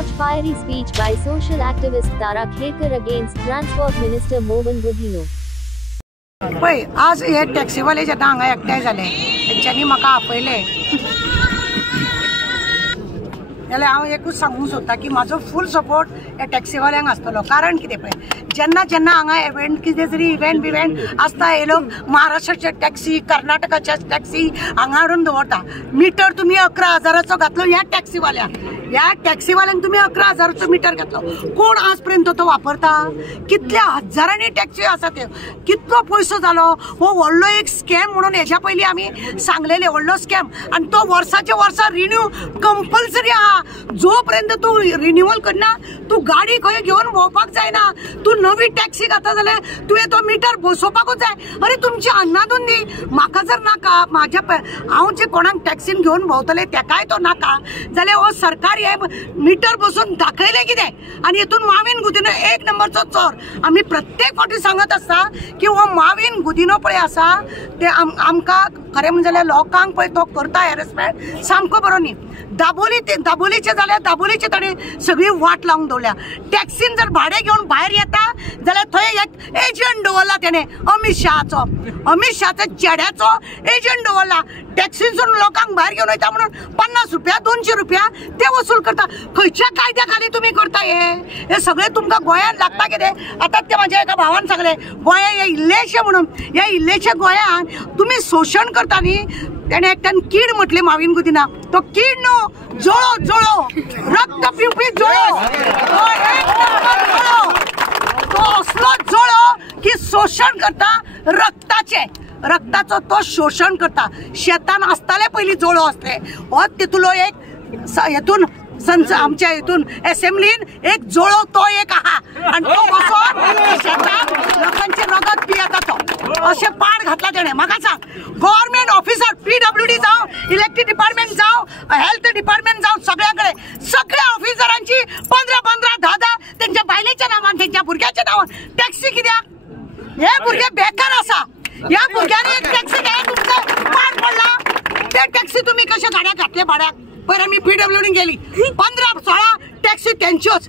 Watch fiery speech by social activist Tara Khelkar against Transport Minister Mohan Gudino. पळय आज हे टॅक्सीवाले जेन्ना हांगा एकठांय जाले तेंच्यांनी म्हाका आपयले जाल्यार हांव एकूच सांगूंक सोदतां की म्हाजो फूल सपोर्ट ह्या टॅक्सीवाल्यांक आसतलो. कारण कितें पळय जेन्ना जेन्ना हांगा इव्हेंट कितें तरी इव्हेंट आसता हे लोक महाराष्ट्राचे टॅक्सी कर्नाटकाचे टॅक्सी हांगा हाडून दवरता. मिटर तुमी 11,000 घातलो ह्या टॅक्सीवाल्यांक तुमी 11,000 मिटर घेतलो. कोण आज पर्यंत तो वापरता? कितल्या हजारांनी टॅक्सी आसा त्यो. कितलो पयसो जालो हो व्हडलो एक स्कॅम म्हणून हेच्या पयलीं आमी सांगलेले व्हडलो स्कॅम. आनी तो वर्साच्या वर्सा रिन्यू कंपल्सरी आहा. जो पर्यंत तू रिन्यूअल करना तू गाडी खंय घेवन भोंवपाक जायना. तू नवी टॅक्सी घेता जाल्यार तुवें तो मिटर बसोवपाकूच जाय. अरे तुमची अन्नाधुंदी म्हाका जर नाका म्हाज्या हांव जे कोणाक टॅक्सीन घेवन भोंवतले तेकाय तो नाका जाल्यार हो सरकार हे मिटर बसून दाखयले कितें. आनी हितून माविन गुदिनो एक नंबरचो चोर. आमी प्रत्येक फावटी सांगत आसता की हो माविन गुदिनो पळय आसा ते आमकां खरें म्हणजे जाल्यार लोकांक पळय तो करता हॅरेसमेंट सामको बरो न्ही. दाबोलीचे जाल्यार दाबोलीचे ताणें सगळी वाट लावून दवरल्या. टॅक्सीन जर भाडें घेवन भायर येता जाल्यार थंय एक एजंट दवरला तेणें अमित शहाचो चेड्याचो एजंट दवरला. टॅक्सीसून लोकांक भायर घेवन वयता म्हणून 50 रुपया 200 रुपया ते वसूल करता. खंयच्या कायद्या खाली तुमी करता हे सगळे तुमकां गोंयांत लागता कितें. आतां ते म्हाज्या एका भावान सांगलें गोंया हे इल्लेशें म्हणून. ह्या इल्लेशें गोंयांत तुमी शोशण करता न्ही. तेणें एकट्यान कीड म्हटलें माविन गुदिना. तो कीड न्हू जोळो रक्त पिवपी जोळो. तो असलो जोळो की शोशण करता रक्ताचो तो शोशण करता. शेतान आसताले पयलीं जोळो असले हो तितूलो एक हेतून आमच्या हितून असेंब्लीन एक जोळो तो एक आहा. आनी तो बसोन शेतान लोकांचे रगत पियेता तो. अशें पाड घातला तेणें. म्हाका सांग गव्हर्नमेंट ऑफिसर PWD जावं इलेक्ट्रीक डिपार्टमेंट जावं हेल्थ डिपार्टमेंट जावं सगळ्या ऑफिसरांची 15 10 तेंच्या बायलेच्या नांवान तेंच्या भुरग्याच्या नांवान टॅक्सी कित्याक? हे भुरगे बेकार आसा. ह्या भुरग्यांनी एक टॅक्सी घ्या तुमचो पाड पडला. ते टॅक्सी तुमी कशे गाड्याक घातले भाड्याक? पयर आमी PWD गेली 15-16 टॅक्सी तेंच्योच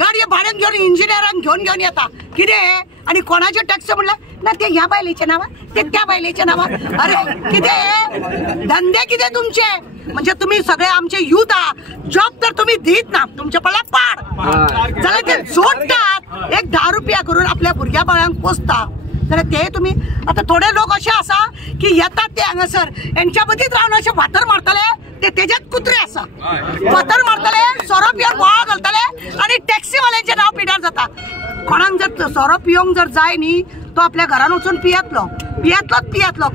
गाडयो भाड्यान घेवन इंजिनियरांक घेवन येता. कितें आनी कोणाच्यो टॅक्सी म्हणल्यार ना ते ह्या बायलेच्या नांवान ते त्या बायलेच्या नांवान. अरे कितें धंदे कितें तुमचे? म्हणजे तुम्ही सगळे आमचे युथ आहात. जॉब तर तुम्ही देत ना. तुमचे पडला पाड जाल्यार ते जोडटात एक 10 रुपया करून आपल्या भुरग्या बाळांक पोसता जाल्यार ते तुम्ही. आता थोडे लोक असे आसा की येतात ते हांगासर यांच्या मदींच रावन असे फातर मारतले. ते तेजेच कुत्रे आसा. फातर मारतले सोरो पिवन बोवाळ घालतले आनी टॅक्सीवाल्यांचे नांव पिड्यार जाता. कोणाक जर सोरो पिवंक जर जाय न्ही तो आपल्या घरान वचून पियेतलो.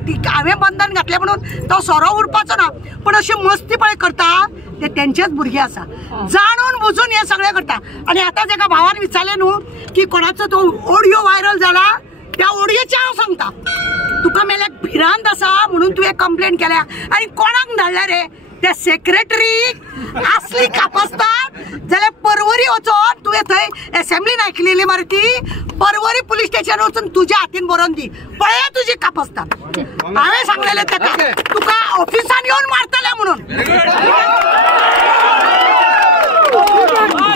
ती हांवें बंधन घातलें म्हणून तो सोरो उरपाचो ना. पण अशी मस्ती पळय करता ते तेंचेच भुरगे आसा. जाणून बुजून हे सगळे करता. आनी आतां जेका भावान विचारलें न्हू की कोणाचो तो ऑडियो व्हायरल जाला त्या ऑडियोचें हांव सांगता. तुका मेल्याक भिरांत आसा म्हणून तुवें कंप्लेन केल्या आनी कोणाक धाडला रे? त्या सेक्रेटरी असली कापसतात जाल्यार परवरी वचोन तुवें थंय असेंब्लीन आयकलेली मरे ती परवरी पुलीस स्टेशन वचून तुज्या हातीन बरोवन दी पळय तुजी कापसतात. हांवें सांगलेलें तेका तुका ऑफिसान येवन मारतले म्हणून.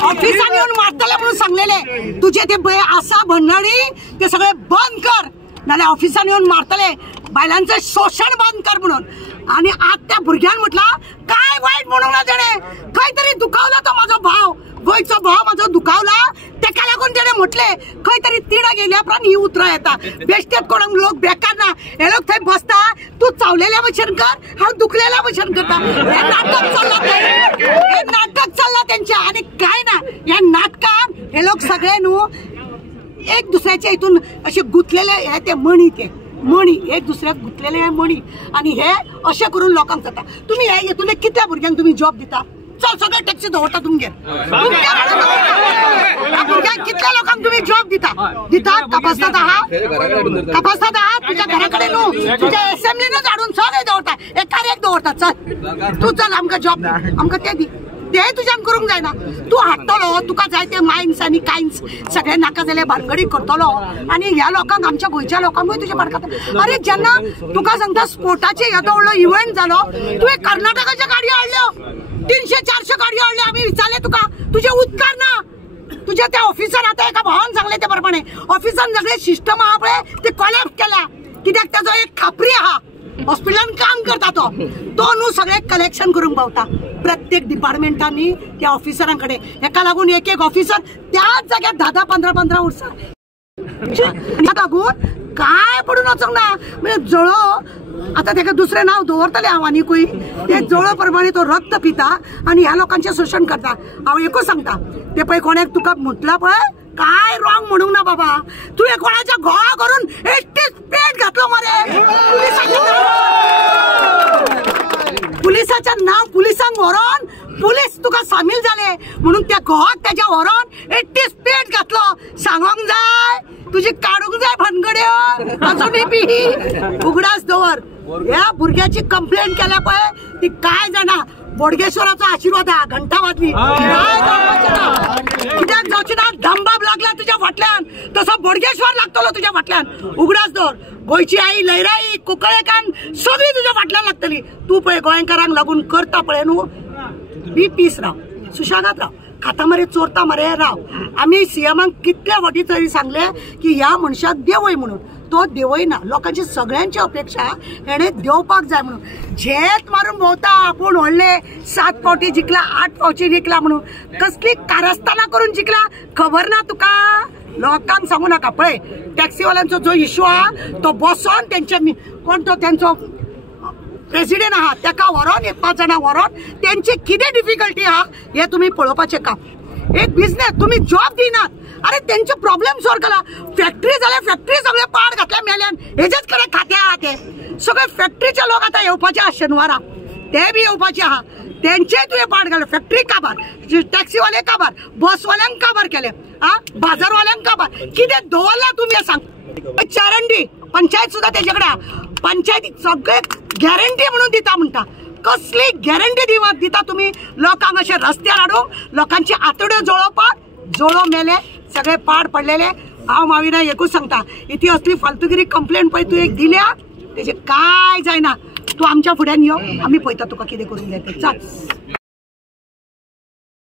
ऑफिसान येवन मारतले म्हणून सांगलेले. तुझे ते आसा भंडारी ते सगळे बंद कर नाल्यार ऑफिसान येवन मारतले. बायलांचं शोषण बंद कर म्हणून. आणि आज त्या भुरग्यान म्हटला काय वाईट म्हणूंक ना तेणे. खंय तरी दुखावला तो माझो भाव गोंयचो भाव माझो दुखावला तेका लागून तेणे म्हटले खंय तरी तिडा गेल्या उपरांत ही उतरां येता. बेश्टेत कोणाक लोक बेकार ना. हे लोक थंय बसता तू चावलेल्या भशेन कर हांव दुखलेल्या भशेन करता. हे नाटक चल्ला तेंचे आनी काय ना. ह्या नाटकान हे लोक सगळे न्हू एक दुसऱ्याच्या हितून असे गुंतलेले हे ते मणी एक दुसऱ्याक गुंतलेले मणी आनी हे अशें करून लोकांक जाता. तुमी हे हितून कितल्या भुरग्यांक तुमी जॉब दिता? चल सगळे टॅक्सी दवरता तुमगेर. भुरग्यांक कितल्या लोकांक तुमी जॉब दितात? तपासतात आहात तुझ्या घरा कडेन न्हू तुझ्या असेंब्लीनूच हाडून सगळे दवरता एकार एक दवरता. चल तू चल आमकां जॉब आमकां ते दी. ते तुज्यान करूंक जायना. तू हाडटलो तुका जाय ते मायन्स आनी कायन्स सगळे नाका जाल्यार भानगडी करतलो आनी ह्या लोकांक आमच्या गोंयच्या लोकांकूय तुजे भडकता. अरे जेन्ना तुका सांगता स्पोर्टाचे येदो व्हडलो इव्हेंट जालो तुवें कर्नाटकाच्यो गाडयो हाडल्यो 300-400 गाडी हाडले आम्ही विचारले तुका तुझे उद्कार ना तुझे त्या ऑफिसर आता एका भावान सांगले ते बरोबर ऑफिसान सगळे सिस्टम आहा पळय ते कोलॅप्स केला कित्याक त्याचो एक खापरी आहा हॉस्पिटलान काम करता तो न्हू सगळे कलेक्शन करूंक पावता प्रत्येक डिपार्टमेंटांनी त्या ऑफिसरांकडे हेका लागून एक ऑफिसर त्याच जाग्यार 10-15 वर्सां लागून काय पडून वचोंक ना म्हणजे जळो आता तेका दुसरें नांव दवरतले हांव आनीकूय ते जळो प्रमाणे तो रक्त पिता आणि ह्या लोकांचे शोषण करता हांव एकूच सांगता ते पळय कोणाक तुका म्हटला पळय काय रॉंग म्हणूंक ना बाबा तुवें कोणाच्या घोळा करून एकटीच पेट घातलो मरे पुलिसाचें नांव पुलिसांक व्हरोन पुलीस तुका सामील जाले म्हणून त्या घोवाक त्याच्या व्हरोन एकटीच पेट घातलो सांगोंक जाय तुजी काडूंक जाय भानगड्यो अजूनय बी उगडास दवर ह्या भुरग्याची कंप्लेंट केल्या पळय ती काय जाणा बोडगेश्वराचो आशीर्वाद हा घंटा वाजली कित्याक जावची ना धमबाब लागला तुझ्या फाटल्यान तसो बोडगेश्वर लागतलो तुझ्या फाटल्यान उगडास दवर गोयची आई लयराई कुंकळेकान सगळी तुझ्या फाटल्यान लागतली तू पळय गोंयकारांक लागून करता पळय न्हू बी पीस राव सुशागात राव खाता मरे चोरता मरे राव आम्ही सीएमांक कितल्या फावटी तरी सांगले की ह्या मनशाक देवय म्हणून तो देवय ना लोकांची सगळ्यांची अपेक्षा हेणे देवपाक जाय म्हणून झेत मारून भोवता आपूण व्हडले 7 फावटी जिंकला 8 फावटी जिंकला म्हणून कसली कारस्थाना करून जिंकला खबर ना तुका लोकांक सांगू नाका पळय टॅक्सीवाल्यांचो जो इश्यू हा तो बसोन तेंचे कोण तो त्यांचो प्रेसिडेंट आहा तेका व्हरोन 1-5 जाणां व्हरोन तेंची कितें डिफिकल्टी आहा हे तुम्ही पळोवपाचें काम एक बिझनेस तुम्ही जॉब दिनात अरे त्यांचे प्रॉब्लेम सॉल्व करा फॅक्टरी जाल्या फॅक्टरी सगळे पाड घातल्या मेल्यान हेजेच कडे खाते आहा ते सगळे फॅक्टरीचे लोक आता येवपाचे आहा शेनवारा ते बी येवपाचे आहा त्यांचे तुवें पाड घाले फॅक्टरी काबार टॅक्सीवाले काबार बसवाल्यांक काबार केले हा बाजारवाल्यांक काबार कितें दवरला तुम्ही सांग चारंडी पंचायत सुद्धा तेजेकडे पंचायतीक सगळे गॅरंटी म्हणून दिता म्हणटा कसली गॅरंटी दिता तुम्ही लोकांक अशे रस्त्यार हाडूंक लोकांची आतड्यो जळोवपाक जळो मेले सगळे पाड पडलेले हांव माविना एकूच सांगता इथे असली फालतूगिरी कंप्लेंट पळय तू एक दिल्या तेजे काय जायना तू आमच्या फुड्यान यो आम्ही पळयता तुका कितें करून घेता चल